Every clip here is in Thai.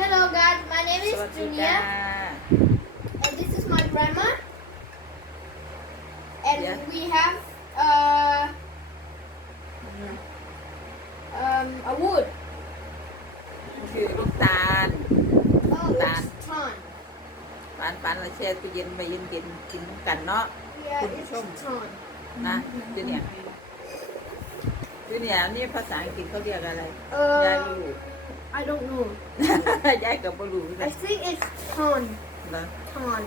Hello guys, my name ส is วัสดีจ้า Julia and this is my grandma. And Yeah. we have uh, um, a wood. คือลูกตาล Oh, Tan. it's ton. ปานปานเราแช่ตู้เย็นไปเย็นเย็นๆกินกันเนาะ Yeah, Good it's job. ton. นะจูเนียร์จูเนียร์นี่ภาษาอังกฤษเขาเรียกอะไรยาย Uh, รู้ I don't know. ยายกับบรูเล I ย think it's ton. นะ Ton.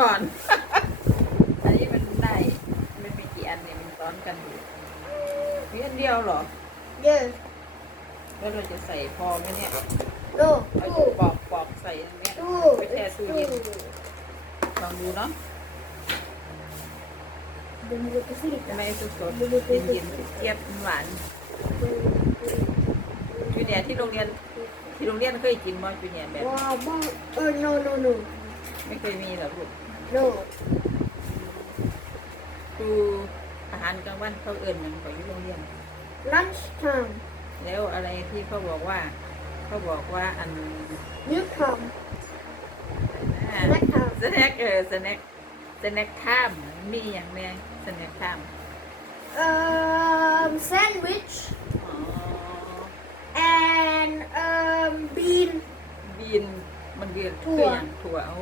ก่อน อันนี้มันได้มันมีกี่อันเนี่ยมันซ้อนกันอยู่มีอันเดียวเหรอ Yes. แล้วเราจะใส่พอไหมเนี่ย No. เอา Two. ปอกปอกใส่อันเนี้ย Two. ไปแช่ It's ตู้เย็น two. ลองดูเนาะ Then we can see ทำไม it. สดๆเย็นเย็นๆเจี๊ยบหวาน จูเนียร์ที่โรงเรียนที่โรงเรียนเคยกินบ่จูเนียร์แบบ Wow, wow. Uh, no, no, no. ไม่เคยมีเหรอลูก No. ครูอาหารกลางวันเขาเอิ่นหยังของที่โรงเรียน Lunchtime. แล้วอะไรที่เขาบอกว่า เขาบอกว่าอัน You come. อ่า Snack time. สแน็คเออสแน็คสแน็คข้ามมีอย่างเนี้ยสแน็คข้าม Um, sandwich อ๋อ and um bean. บีนมันเรียนถั่คือวอย่างถั่วเอา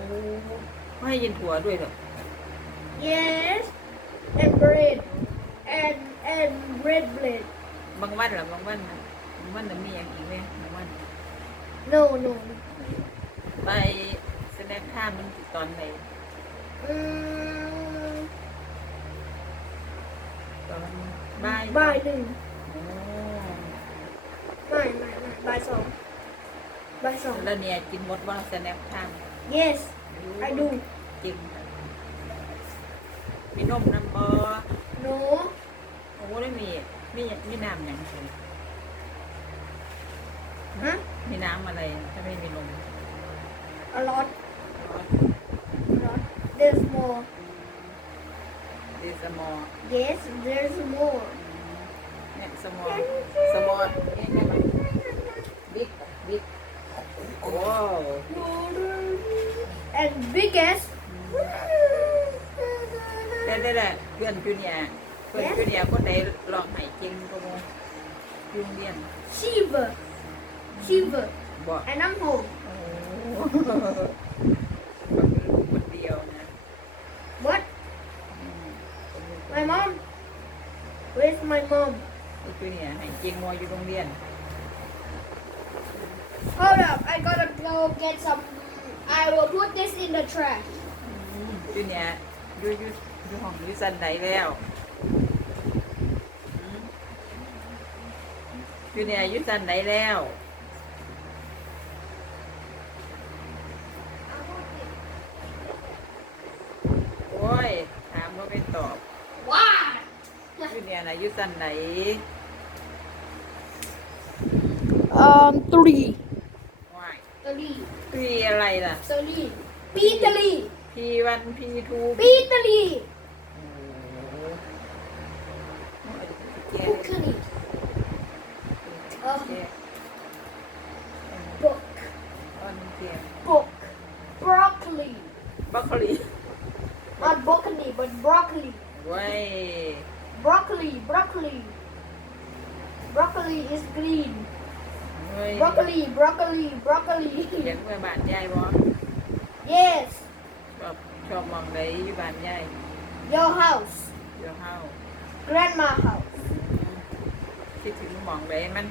ไม่ให้ยินถั่วด้วยเหรอ Yes. And bread. And and red bread. บางวันเหรอบางวันน่ะบางวันน่ะมีอย่างอีกไหมบางวัน No, no. ไปสแน็คข้ามมันตอนไหน Um, ตอนบ่าย by noon. โอ้ Nine, nine, nine. By song. By song. แล้วเนี่ยกินหมดว่าสแน็คข้าม Yes, I do. จริงค่ะมีนมน้ำบอ No. โอ้ได้มีมีมีน้ำอย่างไร Huh? มีน้ำอะไรถ้าไม่มีนม A lot. A lot. There's more. เดสมอ Yes, there's more. เนี่ยสมอสมอเนี่ย Big, big. Wow. And biggest. Đây đây là vườn chủ nhà. Vườn chủ nhà có thể lọt hải chim không? Chuyên viên. Shiver. Shiver. Bỏ. And I'm home. What? My mom? Where's my mom? Ở chủ nhà hải chim mua vô công viên. Hold up, I gotta go get some. I will put this in the trash. จูเนียร์อยู่อยู่อยู่ห้องอยู่สันไหนแล้วอืมจูเนียร์อยู่สันไหนแล้ว โอ้ย ถามว่าไม่ตอบ What? จูเนียร์น่ะอยู่สันไหน Um, three. ว้าย Three. พีอะไรล่ะ Three. Beatly. พีวันพีทู Beatly. โอ้โหแก Broccoli. แก Book. ออนแก Book. Broccoli. บรอกโคลี Not broccoli, but broccoli. ไว้ย Broccoli. Broccoli. Broccoli is green. เว้ย Broccoli. Broccoli. Broccoli. เลี้ยงเมื่อบ้านยายบ่ yes. ชอบชอบมองไหนอยู่บ้านยาย Your house. อยู่เฮา Grandma house. คิดถึงหมองไหนมัน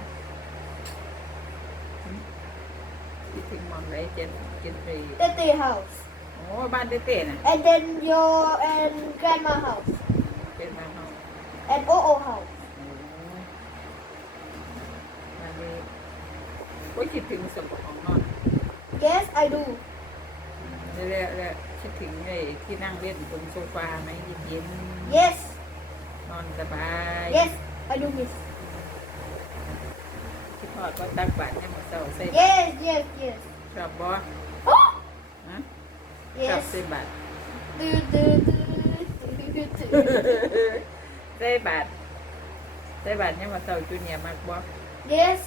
หึคิดถึงหมองไหนเจนเจนไป Tete house. โอ้บ้านเต้ๆน่ะ And then your and grandma house. เป็นมาเฮา And Oo house. โอ้บ้านนี้ก็ คิดถึงสมบัติของนอน Yes, I do. แล้วแล้วคิดถึงไอ้ที่นั่งเล่นบนโซฟาไหมเย็น Yes. ๆนอนสบาย Yes, I do miss. คิดทอดว่าตักบาตรเนี่ยหมดเศร้าใส่บาตร Yes, yes, yes. ชอบบ่ Oh! ฮะชอบ Yes. ใส่บาตร Do, do, do, do, do. ใส่บาตรใส่บาตรเนี่ยหมดเศร้าจูเนียร์มากบ่ Yes.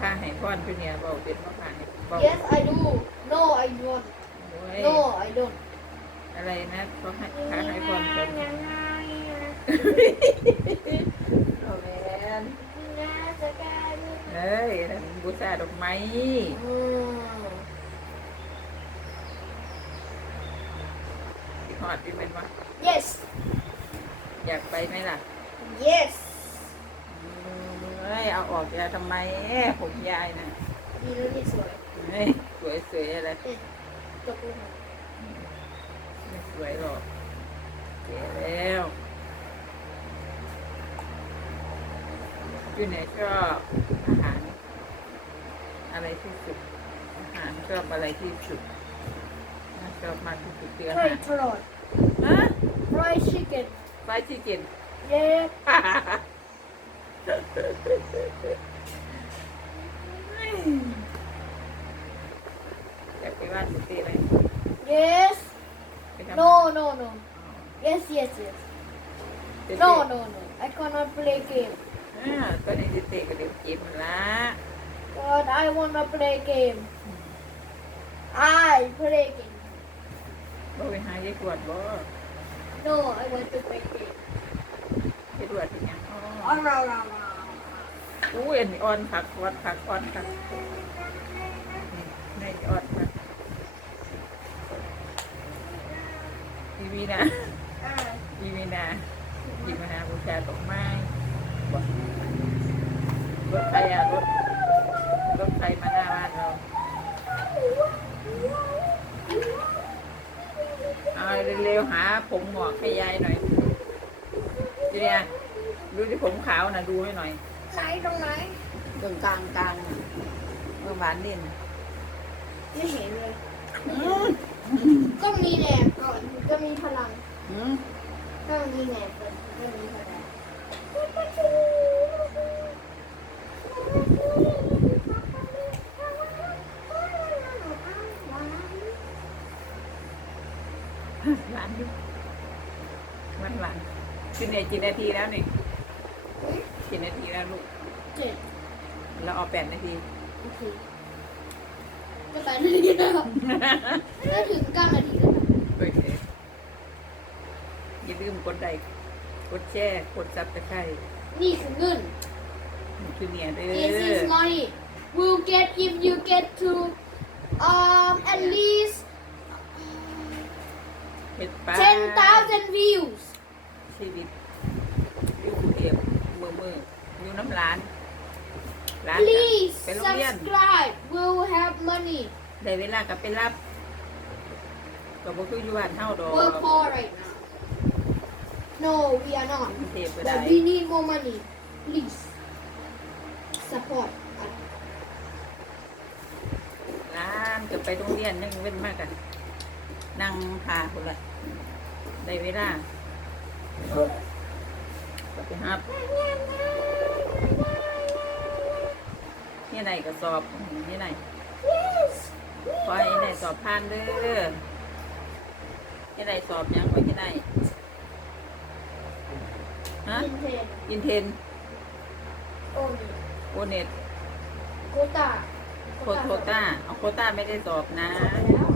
พาให้พรพี่เนี่ยเบาเป็นพ่อขาให้เบา Yes I do No I don't โอ้ย No I don't อะไรนะเขาให้พาให้พรเป็นโอ้แมนเฮ้ยนั่นบูชาดอกไม้ อืมที่หอดพี่เป็นวะ Yes อยากไปไหมล่ะ Yes เฮ้ ยเอาออกยาทำไมผมยายนะดีแล้วที่สวยเฮ้ยสวยสวยอะไรตกลงไม่สวยหรอกเก๋แล้วอยู่ไหนชอบอาหารอะไรที่สุดอาหารชอบอะไรที่สุดชอบมากที่สุดคืออาไฟหารทรอดฮะ fried chicken ไฟที่กิน Yes อยากไปบ้านสุตีไหม Yes ไปทำ No no no Yes yes yes เจ๊ No no no I cannot play game อ่าก็ในสุตีก็เดี๋ยวเกมละ But I wanna play game I play game บ่ไปหายายกวดบ่ No I want to play game ยายกวดเป็นหยังอ๋อ Around around อู้เอ็นออนผักออนผักออนผักนี่ในออนผักทีวีนะทีวีนะทีวีนะบูชาดอกไม้รถใครอะรถรถใครมาหน้าบ้านเราเอาเร็วๆหาผมหงอกให้ยายหน่อยทีเนี้ยดูที่ผมขาวนะดูให้หน่อย ไหนตรงไหนตรงกลางกลางเมื่อวานนี่นะไม่เห็นเลยก็มีแหนบก่อนถึงจะมีพลังอืมถ้ามีแหนบก่อนถึงจะมีพลังหวานอยู่หวานหวานกินเนี่ยกี่นาทีแล้วนี่ กี่นาทีแล้วลูก เจ็ดเราเอาแปดนาที โอเคก็แปดนาทีแล้วได้ถึงเก้านาทีแล้วโอเค อย่าลืมกดไลค์กดแชร์กดซับสไครต์นี่คือเงิน คือเนี่ยเด้ This อ is money will get if you get to um at least เห็ดปลา10,000 views ชีวิตอยู่กรุงเทพ มือมืออยู่น้ำร้านร้าน please ไปโรงเรียน subscribe will have money ได้เวลากับไปรับก็บ่คืออยู่บ้านเฮาดอก we're poor right now no we are not กรุงเทพก็ได้ but we need more money please support us ร้านจะไปโรงเรียนนั่งเว้นมากกันนั่งพาคนละได้เวลา ก็ไปหับนี่ไหนก็สอบนี่ไหน yes ขอให้ไหนสอบผ่านเด้อนี่ไหนสอบยังไว้ที่ไหนฮะ Intel อินเทน only โอเน็ต quota โคโคต้าเอาโคต้าไม่ได้สอบนะแล้ว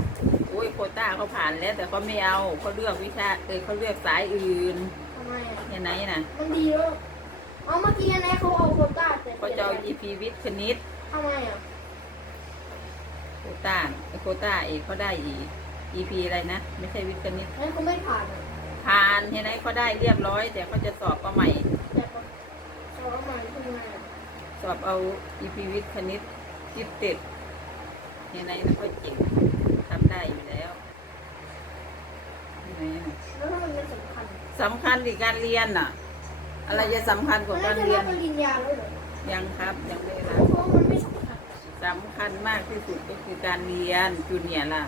โอ้ยโควต้าเขาผ่านแล้วแต่เขาไม่เอาเขาเลือกวิชาเออเขาเลือกสายอื่นทำ ไมอะยังไงน่ะมันดีแล้วเอาเมื่อกี้นะเขาเอาโควต้าแต่เขาจะเอา EP วิทย์คณิตทำไมอะโควต้าไอโควต้าเอกเขาได้อีก EP อะไรนะ ไม่ใช่วิทย์คณิตงั้นเขาไม่ผ่านอะผ่านยังไงเขาได้เรียบร้อย แต่เขาจะสอบก็ใหม่ แต่เขาเขาเอามาทำไมอะสอบเอา EP วิทย์คณิตจิตเต็ดยังไงนะเขาเก่งทำได้อยู่แล้วยังไงน่ะ แล้วทำไมมันสำคัญ สำคัญในการเรียนน่ะ อะไรจะสำคัญกว่ามันการจะเรียรันบปริญญาแล้วเหรอยังครับยังไม่รับเพราะมันไม่สำคัญสำคัญมากที่สุดก็คือการเรียนจูเนียร์ล่ะ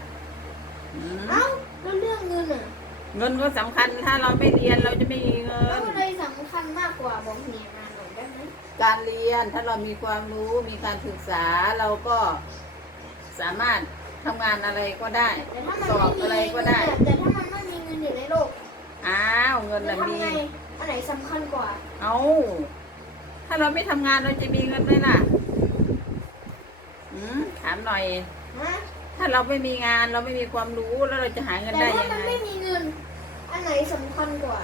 อืมเอ้าแล้วเรื่องเงินอะเงินก็สำคัญถ้าเราไม่เรียนเราจะไม่มีเงิแล้วนอะไรสำคัญมากกว่าบอกเฮียมาหน่อยได้ไหมการเรียนถ้าเรามีความรู้มีการศึกษาเราก็สามารถทำงานอะไรก็ได้แต่ถ้ามันสอบไม่อะไรมีก็เงินได้ อะแต่ถ้ามันไม่มีเงินอยู่ในโลก อ้าวเงินจะน่ะมี ทำไงอันไหนสำคัญกว่า เอาถ้าเราไม่ทำงานเราจะมีเงินไหมล่ะฮะ ถ้าเราไม่มีงานเราไม่มีความรู้แล้วเราจะหาเงินแต่ได้ถ้ายังมันไง ไม่มีเงิน อันไหนสำคัญกว่า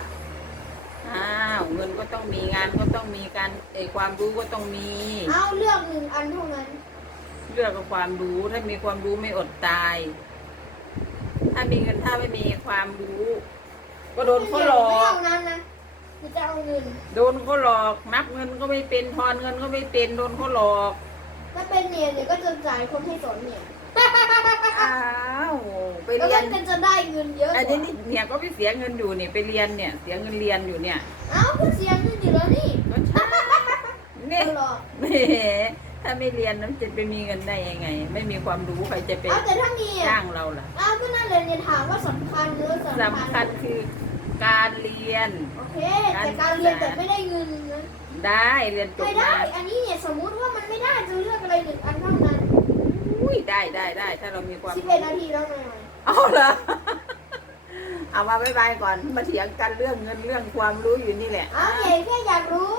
อ้าวเงินก็ต้องมีงานก็ต้องมีการเอยความรู้ก็ต้องมี เอาเลือกหนึ่งอันเท่านั้น เรื่องกับความรู้ถ้ามีความรู้ไม่อดตาย ถ้ามีเงินถ้าไม่มีความรู้ ก็โดนเขาหลอไม่กเอานั้นนะหรือจะเอาเงินโดนเขาหลอก นับเงินก็ไม่เป็นทอนเงินก็ไม่เป็นโดนเขาหลอกถ้าเป็นเนี่ยเนี่ยก็จะจ่ายคนให้สอนเนี่ยอ้าวไปแล้วเรียมันนจะได้เงินเยอะกอันว่านี้นี่เนี่ยก็ไปเสียเงินอยู่เนี่ยไปเรียนเนี่ยเสียเงินเรียนอยู่เนี่ยเอ้าก็เสียเงินอยู่แล้วนี่ก็ใช่นี่เอาหรอแหมถ้าไม่เรียนน้ำจะไปมีเงินได้ยังไง ไม่มีความรู้ใครจะไปเอาแต่ถ้ามีอะจ้างเราล่ะ เอาก็นั่นเลยเนี่ยถามว่าสำคัญหรือสำสำคัญคือ การเรียน โอเคแต่การเรียนแต่ไม่ได้เงินนะได้เรียนจบไม่มาได้อันนี้เนี่ยสมมุติว่ามันไม่ได้จะเลือกอะไรหนึ่งอันเท่านั้นอุ้ยได้ได้ได้ ถ้าเรามีความสิบเอ็ดนาทีแล้วหน่อยเอาเหรอ เอามาบายบายก่อนมาเถียงกันเรื่องเงินเรื่องความรู้อยู่นี่แหละ เอาเนี่ยแค่อยากรู้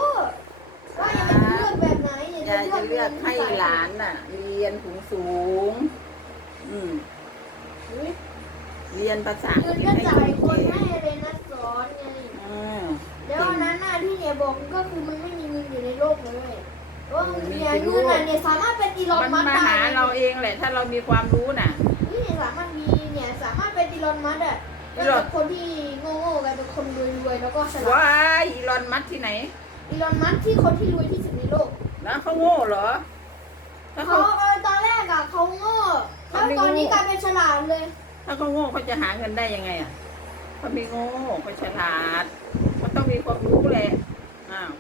ว่าอยากจะเลือกแบบไหนเนี่ยอยากจะเลือกให้หลานน่ะ เรียนสูงสูงๆอืมอุ๊ยเรียนภาษาเงิอันงกฤษก็ให้จ่ายคนเก่งให้เลยนะสอนไง อืม แล้ว อันนั้นน่ะที่เนี่ยบอกก็คือมันไม่มีเงินอยู่ในโลกเลยว่าอืมมีเนี่ยกี่ลูเงิกนน่ะเนี่ยสามารถเป็นอีลอนมันมัสก์มาได้หาเราเองแหละ ถ้าเรามีความรู้น่ะ นี่เนี่ยสามารถมีเนี่ยสามารถเป็นอีลอนมัสก์อะอีก็ลอนจากคนที่โง่ๆกลายเป็นคนรวยๆแล้วก็ฉลาดว้ายอีลอนมัสก์ที่ไหน อีลอนมัสก์ที่คนที่รวยที่สุดในโลก แล้วเขาโง่เหรอถ้าเขาเขาเออตอนแรกอะเขาโง่แล้เขาวไม่ตอนนี้โง่กลายเป็นฉลาดเลย ถ้าเขาโง่เขาจะหาเงินได้ยังไงอะ เขาไม่โง่เขาฉลาดเขาต้องมีความรู้แหละอ้าว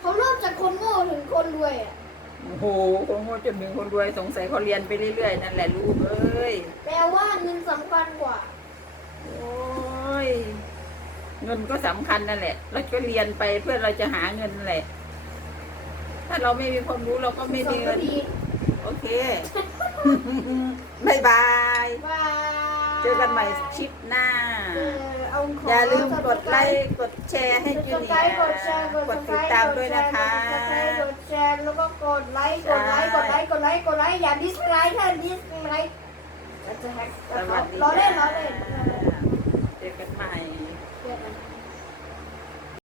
เขาเริ่มจากคนโง่ถึงคนรวยอะโอ้โหคนโง่จนถึงคนรวยสงสัยเขาเรียนไปเรื่อยๆนั่นแหละลูกเอ้ยแปลว่าเงินสำคัญกว่า โอ้ยเงินก็สำคัญนั่นแหละ เราก็เรียนไปเพื่อเราจะหาเงินนั่นแหละ ถ้าเราไม่มีความรู้เราก็ไม่สอมีงเงินานทีโอเคบายบาย บายเจอกันใหม่คลิปหน้าเออเอาขงอย่าลืมกดไลค์กดแชร์ให้จูกดเนีไลยค์กดแชร์กดติดตามด้วยนะคะกดไลค์กดแชร์แล้วก็กดไลค์กดไลค์กดไลค์กดไลค์กดไลค์อย่าดิสไลค์ถ้าดิสไลค์จะแฮกสวัสดีล้อเล่นล้อจ้าเล่นเจอกันใหม่เจอกัน